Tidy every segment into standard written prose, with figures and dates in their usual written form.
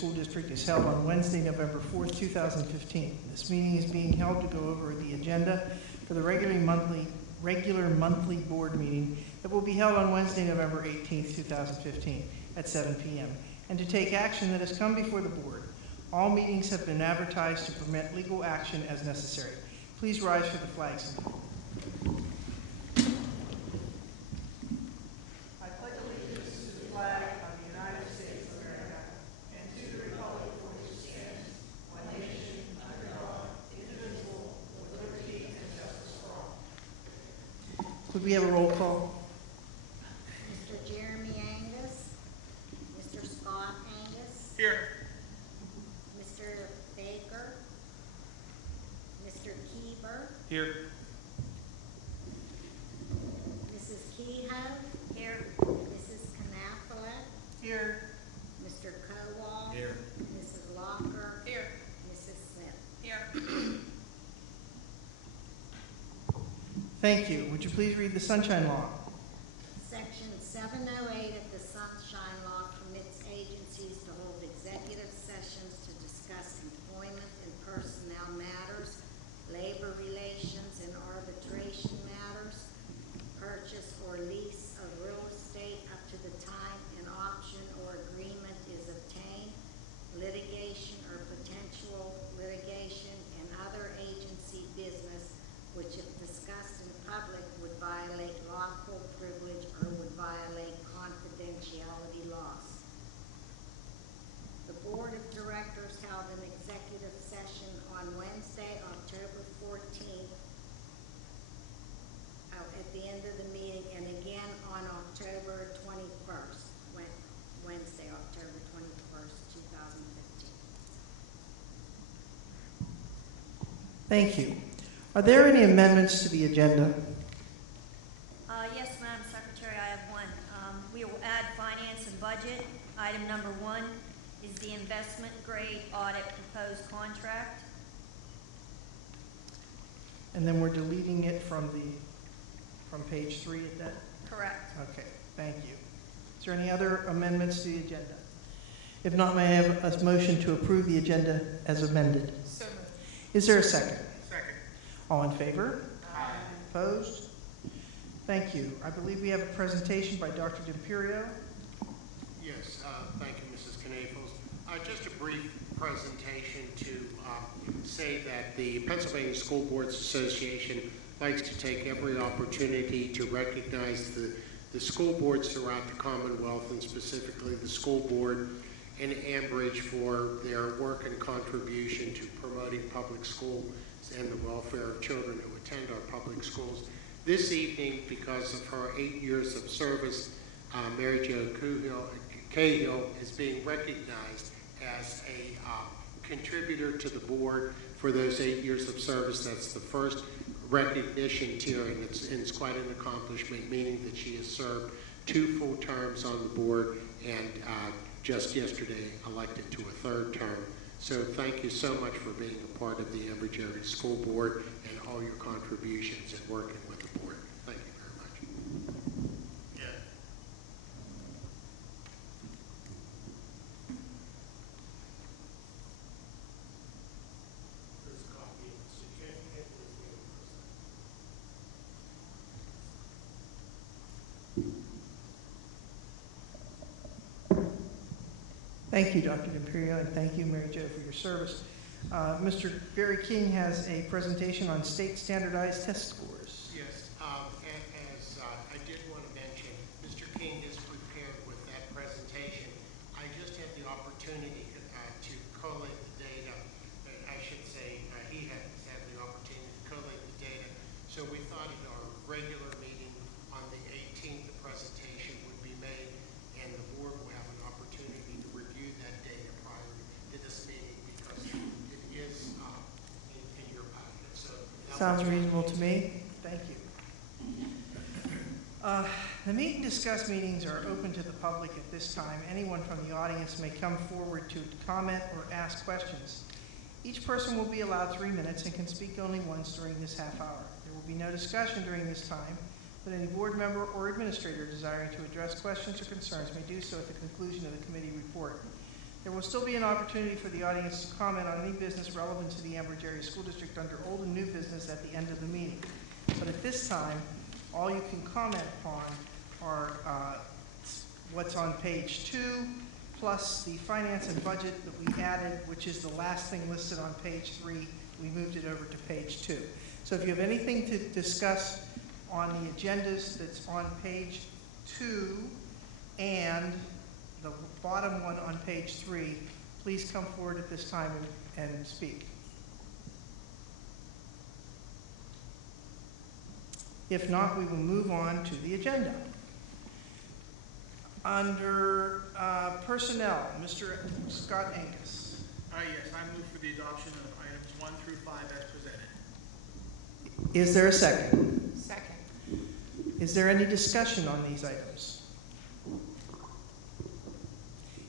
School District is held on Wednesday, November 4th, 2015. This meeting is being held to go over the agenda for the regular monthly board meeting that will be held on Wednesday, November 18th, 2015 at 7 p.m. and to take action that has come before the board. All meetings have been advertised to permit legal action as necessary. Please rise for the flag salute. I pledge allegiance to the flag of the United States of America and to the republic for which it stands, one nation, under God, indivisible, with liberty and justice for all. Could we have a roll call? Mr. Jeremy Angus, Mr. Scott Angus, Here. Mr. Baker, Mr. Keever, Here. Mrs. Kehoe, here, Mrs. Knapplet, Here. Mr. Kowal, Here. Mrs. Locker, Here. Mrs. Smith. Here. Thank you. Would you please read the Sunshine Law? Section 708 of the Sunshine Law permits agencies to hold executive sessions to discuss employment and personnel matters, labor relations and arbitration matters, purchase or lease of real estate up to the time an option or agreement is obtained, litigation or potential litigation, and other agency business which if discussed in public would violate lawful privilege or would violate confidentiality laws. The Board of Directors held an executive session on Wednesday, October 14th, at the end of the meeting, and again on October 21st, Wednesday, October 21st, 2015. Thank you. Are there any amendments to the agenda? Yes, Madam Secretary, I have one. We will add finance and budget. Item number 1 is the investment grade audit proposed contract. And then we're deleting it from page 3 at that? Correct. Okay, thank you. Is there any other amendments to the agenda? If not, may I have a motion to approve the agenda as amended? So moved. Is there a second? Second. All in favor? Aye. Opposed? Thank you. I believe we have a presentation by Dr. D'Imperio. Yes, thank you, Mrs. Knafels. Just a brief presentation to say that the Pennsylvania School Boards Association likes to take every opportunity to recognize the school boards throughout the Commonwealth, and specifically the school board in Ambridge, for their work and contribution to promoting public schools and the welfare of children who attend our public schools. This evening, because of her 8 years of service, Mary Jo Cahill is being recognized as a contributor to the board for those 8 years of service. That's the first recognition tier, and it's quite an accomplishment, meaning that she has served 2 full terms on the board and just yesterday elected to a 3rd term. So thank you so much for being a part of the Ambridge Area School Board and all your contributions and working with the board. Thank you very much. Yeah. There's a copy of the certificate. Thank you, Dr. D'Imperio, and thank you, Mary Jo, for your service. Mr. Barry King has a presentation on state standardized test scores. Yes, as I did want to mention, Mr. King is prepared with that presentation. I just had the opportunity to collate the data. I should say he has had the opportunity to collate the data. So we thought at our regular meeting on the 18th, the presentation would be made, and the board will have an opportunity to review that data prior to this meeting, because it is in your packet. So Sounds reasonable to me. Thank you. The meet and discuss meetings are open to the public at this time. Anyone from the audience may come forward to comment or ask questions. Each person will be allowed 3 minutes and can speak only once during this half hour. There will be no discussion during this time, but any board member or administrator desiring to address questions or concerns may do so at the conclusion of the committee report. There will still be an opportunity for the audience to comment on any business relevant to the Ambridge Area School District under old and new business at the end of the meeting. But at this time, all you can comment upon are what's on page 2, plus the finance and budget that we added, which is the last thing listed on page 3. We moved it over to page 2. So if you have anything to discuss on the agendas that's on page 2 and the bottom one on page 3, please come forward at this time and speak. If not, we will move on to the agenda. Under personnel, Mr. Scott Angus. Yes, I move for the adoption of items 1 through 5 as presented. Is there a second? Second. Is there any discussion on these items?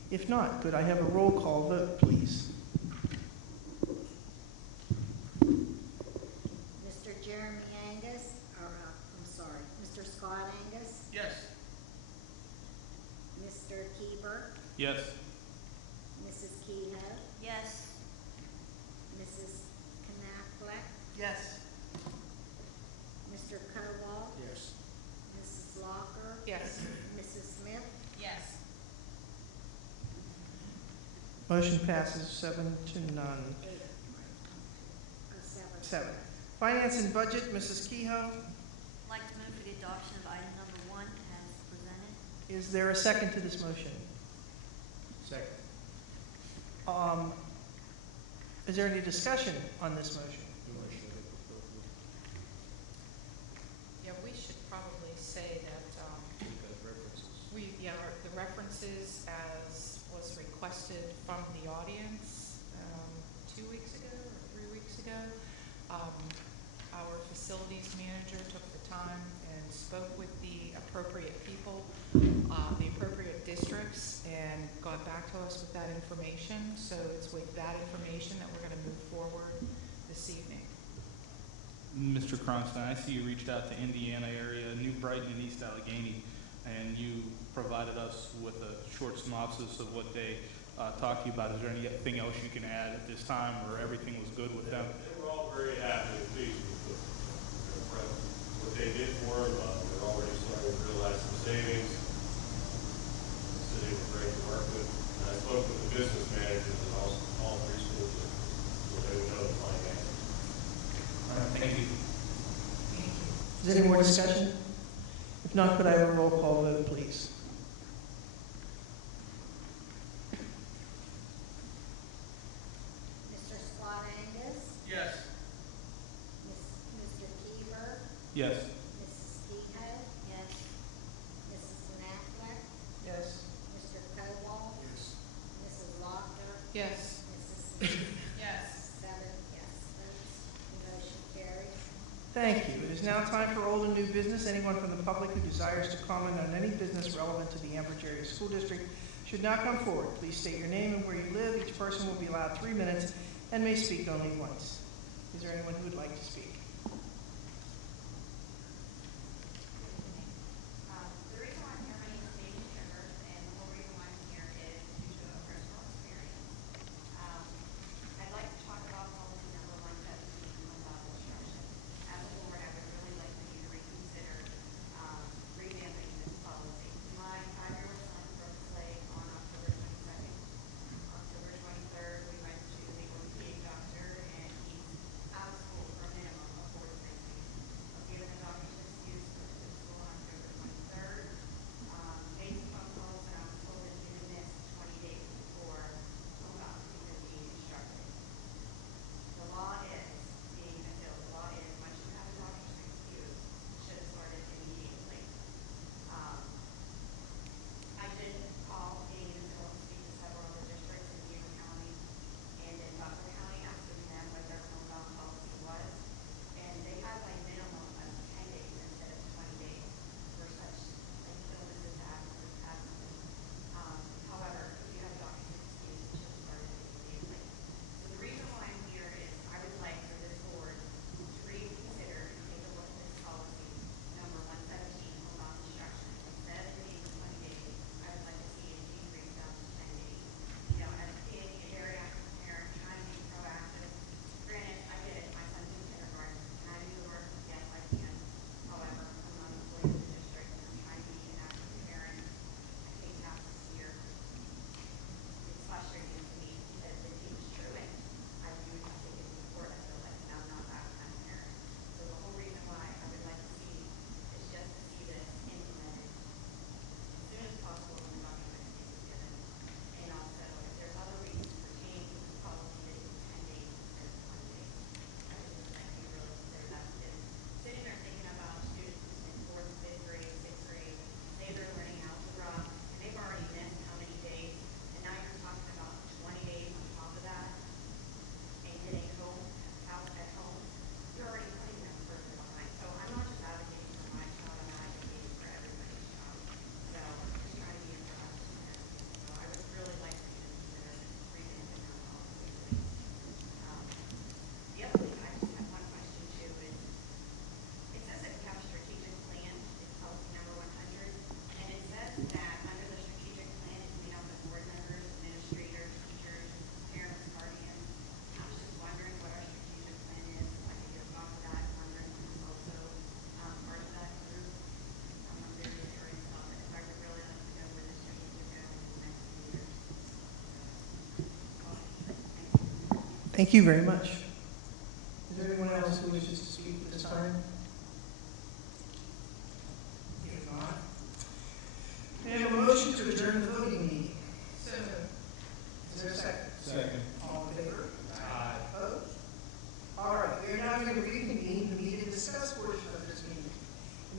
If not, could I have a roll call vote, please? Mr. Jeremy Angus, Mr. Scott Angus, Yes. Mr. Keeper, Yes. Mrs. Kehoe, Yes. Mrs. Knapfleck, Yes. Mr. Kowal, Yes. Mrs. Locker, Yes. Mrs. Smith, Yes. Motion passes 7 to none. 8, 7. 7. Finance and budget, Mrs. Kehoe. I'd like to move for the adoption of item number 1 as presented. Is there a second to this motion? Second. Is there any discussion on this motion? Yeah, we should probably say that, the references as was requested from the audience, 2 weeks ago or 3 weeks ago. Our facilities manager took the time and spoke with the appropriate people, the appropriate districts, and got back to us with that information. So it's with that information that we're gonna move forward this evening. Mr. Cronstein, I see you reached out to Indiana area, New Brighton and East Allegheny, and you provided us with a short synopsis of what they talked to you about. Is there anything else you can add at this time, or everything was good with them? They were all very happy and pleased with what they did for them. They're already starting to realize some savings. The city was great to work with. And I spoke with the business managers of all 3 school districts, so they would know the finances. All right, thank you. Is there any more discussion? If not, could I have a roll call vote, please? Mr. Scott Angus, Yes. Mr. Keeper, Yes. Mrs. Kehoe, Yes. Mrs. Knapfleck, Yes. Mr. Kowal, Yes. Mrs. Locker, Yes. Mrs. Smith. Yes. 7 yes votes. Motion carries. Thank you. It is now time for old and new business. Anyone from the public who desires to comment on any business relevant to the Ambridge Area School District should now come forward. Please state your name and where you live. Each person will be allowed 3 minutes and may speak only once. Is there anyone who would like to speak? The reason why I'm here, my name is Daisy Chivers, and the whole reason why I'm here is due to a personal experience. I'd like to talk about policy number 117 about instruction. As a board, I would really like for you to reconsider revamping this policy. My 5-year-old son broke his leg on October 22nd. October 23rd, we went to the orthopedic doctor, and he's out of school for a minimum of Thank you very much. Is there anyone else who wishes to speak at this time? If not, may I have a motion to adjourn the voting meeting? So moved. Is there a second? Second. All in favor? Aye. Opposed? All right, we are now going to reconvene the meeting to discuss portion of this meeting.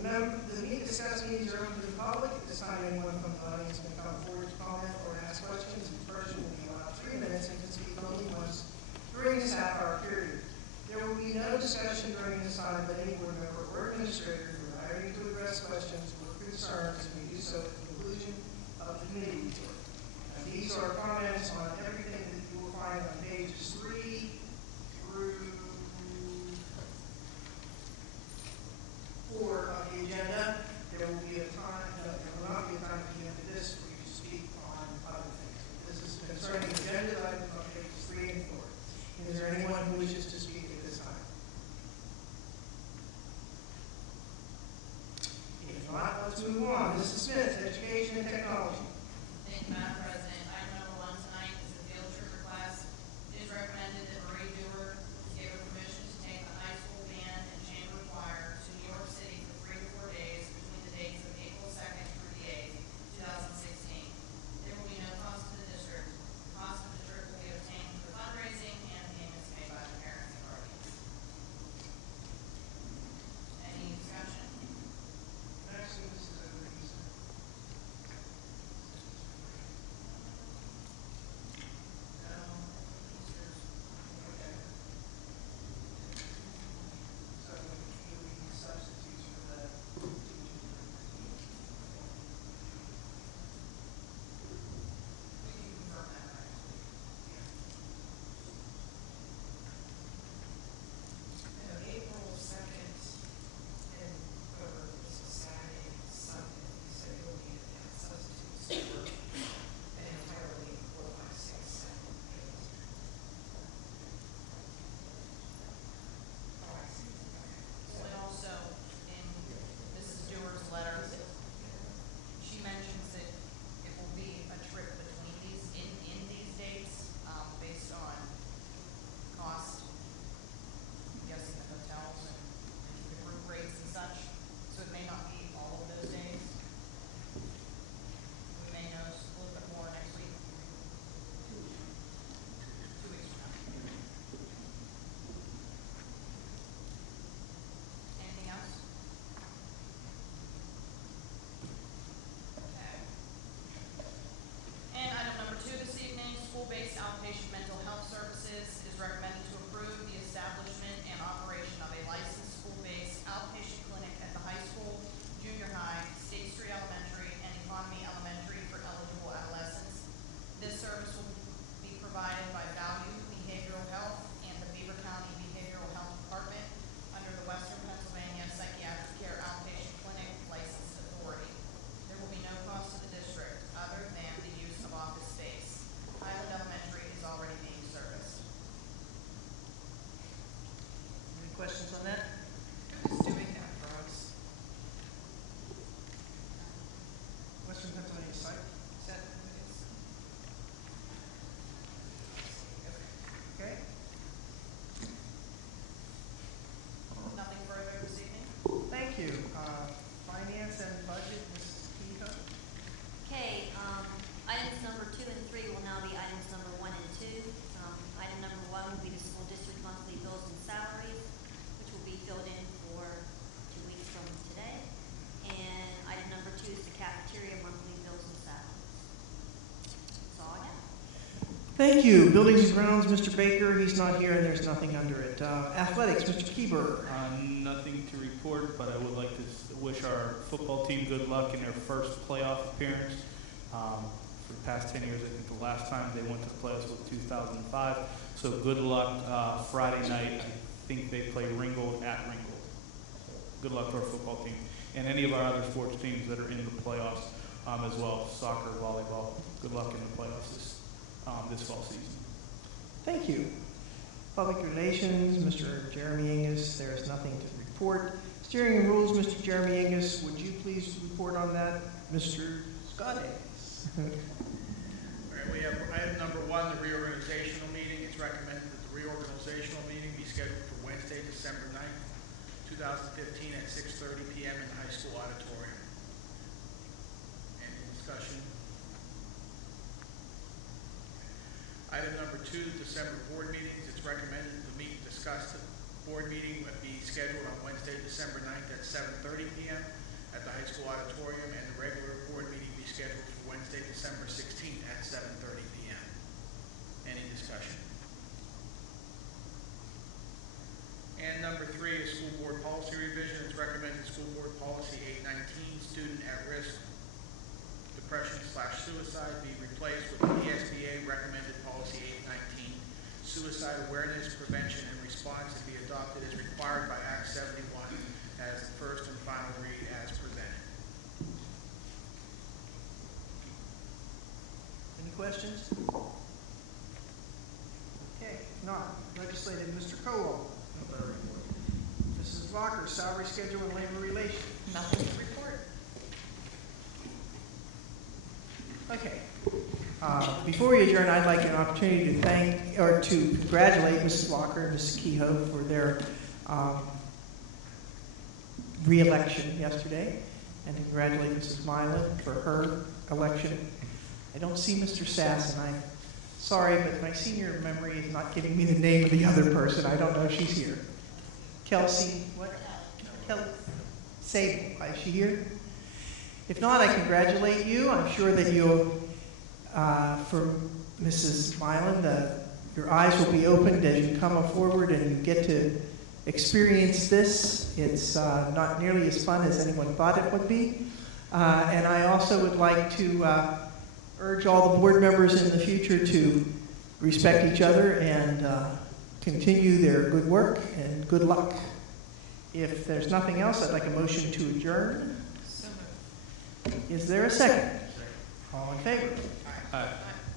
Remember, the meeting to discuss meetings are open to the public. At this time, anyone from the audience may come forward to comment or ask questions. Each person will be allowed 3 minutes and can speak only once during this half-hour period. There will be no discussion during this time, but any board member or administrator desiring to address questions or concerns may do so at the conclusion of the committee report. And these are comments on everything that you will find on pages 3 through 4 of the agenda. There will be a time, no, there will not be a time at the end of this for you to speak on other things. This is concerning agenda items on pages 3 and 4. Is there anyone who wishes to speak at this time? If not, let's move on. Mrs. Smith, Education and Technology. Thank you, Madam President. Item number 1 tonight is a field trip request. It is recommended that Marie Dewar give her permission to take the high school band and chamber choir to New York City for 3 to 4 days between the dates of April 2nd through the 8th, 2016. There will be no cost to the district. The cost of the trip will be obtained through fundraising and payments made by the parents and guardians. Any discussion? Next, Mrs. Overeem. So you'll be substitutes for the teachers. We can confirm that next week. April 2nd, and over this is Saturday, Sunday, so you'll need substitutes for an entirely 4, 5, 6, 7 days. Oh, I see. Well, and also, in Mrs. Dewar's letter, she mentions that it will be a trip between these, in these dates, based on cost, I'm guessing the hotels and the group rates and such, so it may not be all of those days. We may know a little bit more next week. 2 weeks from now. Anything else? Okay. And item number 2 this evening, school-based outpatient mental health services. It is recommended to approve the establishment and operation of a licensed school-based outpatient clinic at the high school, junior high, State Street Elementary, and Economy Elementary for eligible adolescents. This service will be provided by Value Behavioral Health and the Beaver County Behavioral Health Department under the Western Pennsylvania Psychiatric Care Outpatient Clinic Licensed Authority. There will be no cost to the district other than the use of office space. Highland Elementary is already being serviced. Any questions on that? Who's doing that for us? Western Pennsylvania site? Is that who it is? Okay. Nothing further this evening? Thank you. Finance and budget, Mrs. Kehoe. Okay, items number 2 and 3 will now be items number 1 and 2. Item number 1 will be the school district monthly bills and salaries, which will be filled in for 2 weeks from today. And item number 2 is the cafeteria monthly bills and salaries. That's all I have. Thank you. Buildings and grounds, Mr. Baker, he's not here and there's nothing under it. Athletics, Mr. Kieber. Nothing to report, but I would like to wish our football team good luck in their first playoff appearance. For the past 10 years, I think the last time they went to the playoffs was 2005. So good luck Friday night. I think they play Ringgold at Ringgold. Good luck to our football team. And any of our other sports teams that are in the playoffs as well, soccer, volleyball. Good luck in the playoffs this fall season. Thank you. Public Relations, Mr. Jeremy Angus, there is nothing to report. Steering and Rules, Mr. Jeremy Angus, would you please report on that? Mr. Scott Angus. All right, we have item number 1, the reorganizational meeting. It's recommended that the reorganizational meeting be scheduled for Wednesday, December 9th, 2015 at 6:30 PM in the high school auditorium. Any discussion? Item number 2, December board meetings. It's recommended the discussed board meeting would be scheduled on Wednesday, December 9th at 7:30 PM at the high school auditorium, and the regular board meeting be scheduled for Wednesday, December 16th at 7:30 PM. Any discussion? And number 3 is school board policy revision. It's recommended school board policy 819, student at risk depression/suicide, be replaced with the ESBA recommended policy 819, suicide awareness, prevention, and response, to be adopted as required by Act 71 as the first and final read as presented. Any questions? Okay, if not, legislative, Mr. Colwell. Mrs. Locker, salary schedule and labor relations. Nothing to report. Okay. Before we adjourn, I'd like an opportunity to thank, or to congratulate Mrs. Locker and Mrs. Kehoe for their re-election yesterday, and to congratulate Mrs. Milan for her election. I don't see Mr. Sass, and I'm sorry, but my senior memory is not giving me the name of the other person. I don't know if she's here. Kelsey, what? Kelly Sable, is she here? If not, I congratulate you. I'm sure that you'll, for Mrs. Milan, your eyes will be opened as you come forward and you get to experience this. It's not nearly as fun as anyone thought it would be. And I also would like to urge all the board members in the future to respect each other and continue their good work, and good luck. If there's nothing else, I'd like a motion to adjourn. So moved. Is there a second? All in favor? Aye.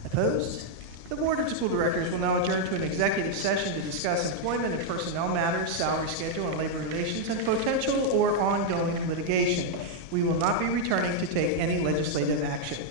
Opposed? The Board of School Directors will now adjourn to an executive session to discuss employment and personnel matters, salary schedule and labor relations, and potential or ongoing litigation. We will not be returning to take any legislative action.